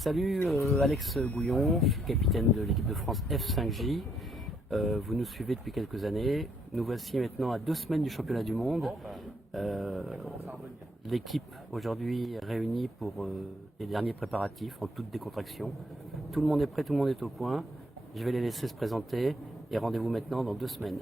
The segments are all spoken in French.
Salut, Alex Gouillon, je suis capitaine de l'équipe de France F5J. Vous nous suivez depuis quelques années. Nous voici maintenant à 2 semaines du championnat du monde. L'équipe aujourd'hui est réunie pour les derniers préparatifs en toute décontraction. Tout le monde est prêt, tout le monde est au point. Je vais les laisser se présenter et rendez-vous maintenant dans 2 semaines.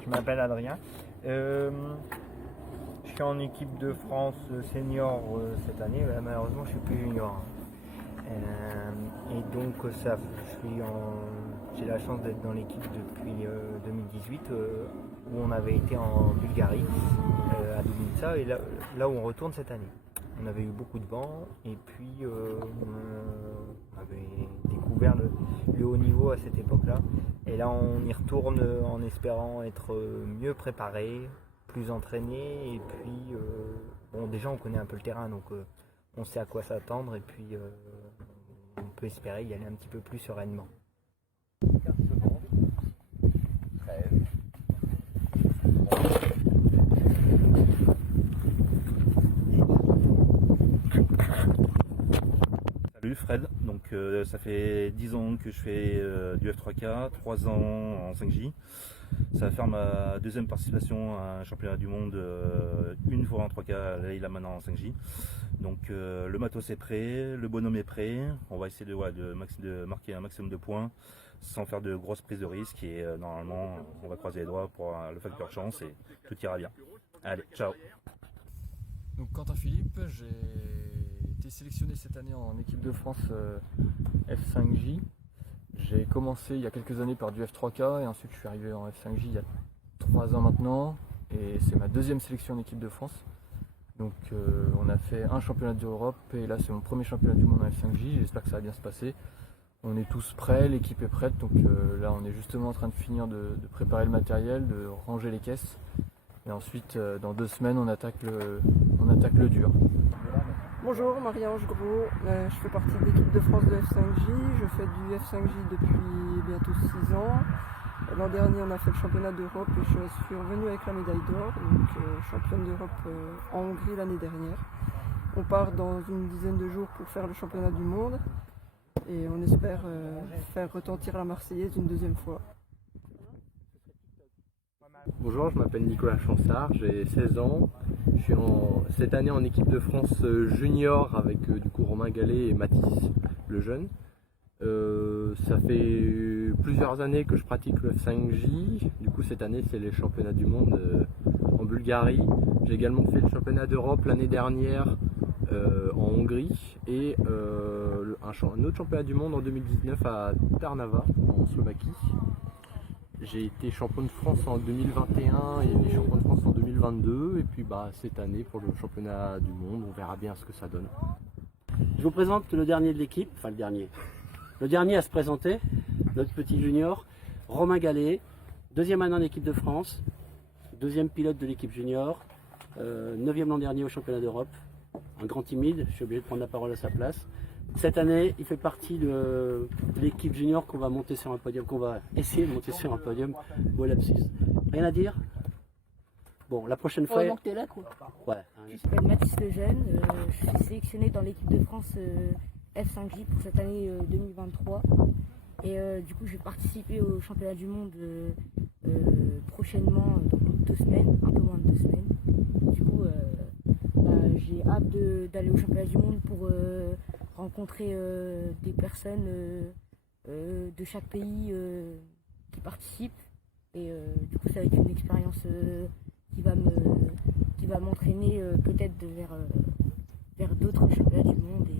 Je m'appelle Adrien. Je suis en équipe de France senior cette année. Malheureusement, je suis plus junior. Et donc, j'ai la chance d'être dans l'équipe depuis 2018, où on avait été en Bulgarie, à Dubnica, et là où on retourne cette année. On avait eu beaucoup de vent, et puis on avait découvert le haut niveau à cette époque-là. Et là, on y retourne en espérant être mieux préparé, plus entraîné, et puis bon, déjà on connaît un peu le terrain, donc on sait à quoi s'attendre, et puis on peut espérer y aller un petit peu plus sereinement. Salut Fred, donc ça fait 10 ans que je fais du F3K, 3 ans en 5J. Ça va faire ma deuxième participation à un championnat du monde, une fois en 3K, là maintenant en 5J. Donc le matos est prêt, le bonhomme est prêt. On va essayer de marquer un maximum de points sans faire de grosses prises de risques, et normalement on va croiser les doigts pour le facteur chance et tout ira bien. Allez, ciao. Donc Quentin Philippe, j'ai été sélectionné cette année en équipe de France F5J. J'ai commencé il y a quelques années par du F3K et ensuite je suis arrivé en F5J il y a 3 ans maintenant, et c'est ma deuxième sélection en équipe de France. Donc on a fait un championnat d'Europe et là c'est mon premier championnat du monde en F5J. J'espère que ça va bien se passer. On est tous prêts, l'équipe est prête, donc là on est justement en train de finir de préparer le matériel, de ranger les caisses. Et ensuite, dans 2 semaines, on attaque le dur. Bonjour, Marie-Ange Gros, je fais partie de l'équipe de France de F5J. Je fais du F5J depuis bientôt 6 ans. L'an dernier, on a fait le championnat d'Europe et je suis revenue avec la médaille d'or, donc championne d'Europe en Hongrie l'année dernière. On part dans une dizaine de jours pour faire le championnat du monde et on espère faire retentir la Marseillaise une deuxième fois. Bonjour, je m'appelle Nicolas Chansard, j'ai 16 ans. Je suis cette année en équipe de France junior avec du coup Romain Gallet et Mathis le jeune. Ça fait plusieurs années que je pratique le F5J. Du coup cette année c'est les championnats du monde en Bulgarie. J'ai également fait le championnat d'Europe l'année dernière en Hongrie et un autre championnat du monde en 2019 à Trnava en Slovaquie. J'ai été champion de France en 2021 et été champion de France en 2022, et puis cette année pour le championnat du monde, on verra bien ce que ça donne. Je vous présente le dernier de l'équipe, enfin le dernier à se présenter, notre petit junior, Romain Gallet, 2e année en équipe de France, 2e pilote de l'équipe junior, 9e l'an dernier au championnat d'Europe, un grand timide, je suis obligé de prendre la parole à sa place. Cette année, il fait partie de l'équipe junior qu'on va monter sur un podium, qu'on va essayer de monter sur un podium. Beau lapsus. Rien à dire? Bon, la prochaine fois. Que t'es là, quoi. Ouais. Je m'appelle Mathis Lejeune, je suis sélectionné dans l'équipe de France F5J pour cette année 2023. Et du coup, je vais participer au championnat du monde prochainement, dans 2 semaines, un peu moins de 2 semaines. Du coup, j'ai hâte d'aller au championnat du monde pour rencontrer des personnes de chaque pays qui participent, et du coup ça va être une expérience qui va m'entraîner peut-être vers d'autres championnats du monde, et